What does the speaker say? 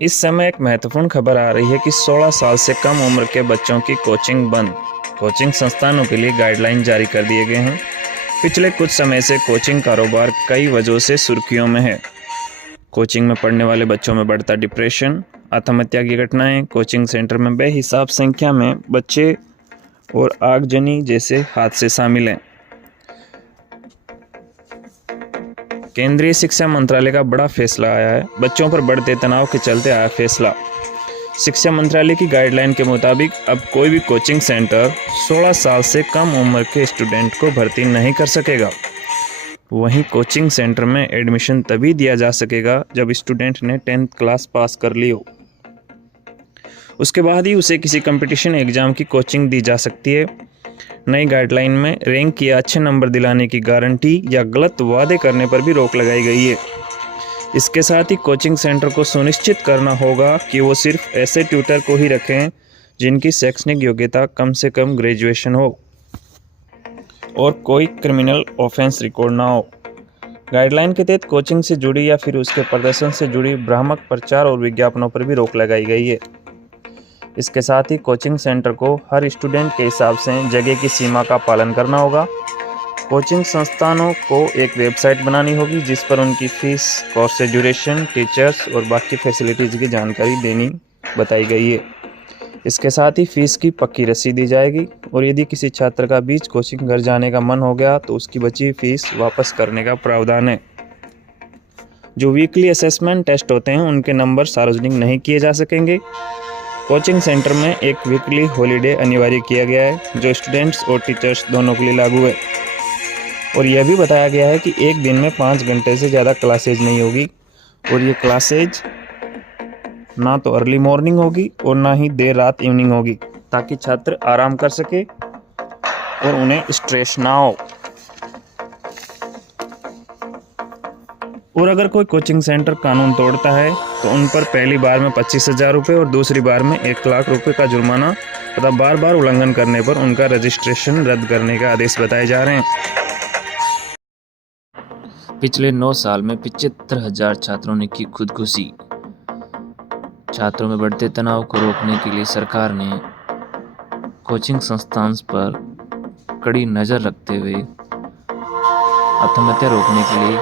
इस समय एक महत्वपूर्ण खबर आ रही है कि 16 साल से कम उम्र के बच्चों की कोचिंग बंद। कोचिंग संस्थानों के लिए गाइडलाइन जारी कर दिए गए हैं। पिछले कुछ समय से कोचिंग कारोबार कई वजहों से सुर्खियों में है। कोचिंग में पढ़ने वाले बच्चों में बढ़ता डिप्रेशन, आत्महत्या की घटनाएं, कोचिंग सेंटर में बेहिसाब संख्या में बच्चे और आगजनी जैसे हादसे शामिल हैं। केंद्रीय शिक्षा मंत्रालय का बड़ा फैसला आया है। बच्चों पर बढ़ते तनाव के चलते आया फैसला। शिक्षा मंत्रालय की गाइडलाइन के मुताबिक अब कोई भी कोचिंग सेंटर 16 साल से कम उम्र के स्टूडेंट को भर्ती नहीं कर सकेगा। वहीं कोचिंग सेंटर में एडमिशन तभी दिया जा सकेगा जब स्टूडेंट ने 10th क्लास पास कर ली हो। उसके बाद ही उसे किसी कंपटीशन एग्जाम की कोचिंग दी जा सकती है। नई गाइडलाइन में रैंक या अच्छे नंबर दिलाने की गारंटी या गलत वादे करने पर भी रोक लगाई गई है। इसके साथ ही कोचिंग सेंटर को सुनिश्चित करना होगा कि वो सिर्फ ऐसे ट्यूटर को ही रखें जिनकी शैक्षणिक योग्यता कम से कम ग्रेजुएशन हो और कोई क्रिमिनल ऑफेंस रिकॉर्ड ना हो। गाइडलाइन के तहत कोचिंग से जुड़ी या फिर उसके प्रदर्शन से जुड़ी भ्रामक प्रचार और विज्ञापनों पर भी रोक लगाई गई है। इसके साथ ही कोचिंग सेंटर को हर स्टूडेंट के हिसाब से जगह की सीमा का पालन करना होगा। कोचिंग संस्थानों को एक वेबसाइट बनानी होगी जिस पर उनकी फीस, कोर्स ड्यूरेशन, टीचर्स और बाकी फैसिलिटीज़ की जानकारी देनी बताई गई है। इसके साथ ही फीस की पक्की रसीद दी जाएगी और यदि किसी छात्र का बीच कोचिंग घर जाने का मन हो गया तो उसकी बची हुई फीस वापस करने का प्रावधान है। जो वीकली असेसमेंट टेस्ट होते हैं उनके नंबर सार्वजनिक नहीं किए जा सकेंगे। कोचिंग सेंटर में एक वीकली हॉलीडे अनिवार्य किया गया है जो स्टूडेंट्स और टीचर्स दोनों के लिए लागू है। और यह भी बताया गया है कि एक दिन में 5 घंटे से ज़्यादा क्लासेज नहीं होगी और ये क्लासेज ना तो अर्ली मॉर्निंग होगी और ना ही देर रात इवनिंग होगी, ताकि छात्र आराम कर सके और उन्हें स्ट्रेस ना हो। और अगर कोई कोचिंग सेंटर कानून तोड़ता है तो उन पर पहली बार में 25,000 रुपये और दूसरी बार में 1 लाख रुपये का जुर्माना तथा बार बार उल्लंघन करने पर उनका रजिस्ट्रेशन रद्द करने का आदेश बताए जा रहे हैं। पिछले 9 साल में 75,000 छात्रों ने की खुदकुशी। छात्रों में बढ़ते तनाव को रोकने के लिए सरकार ने कोचिंग संस्थान पर कड़ी नज़र रखते हुए आत्महत्या रोकने के लिए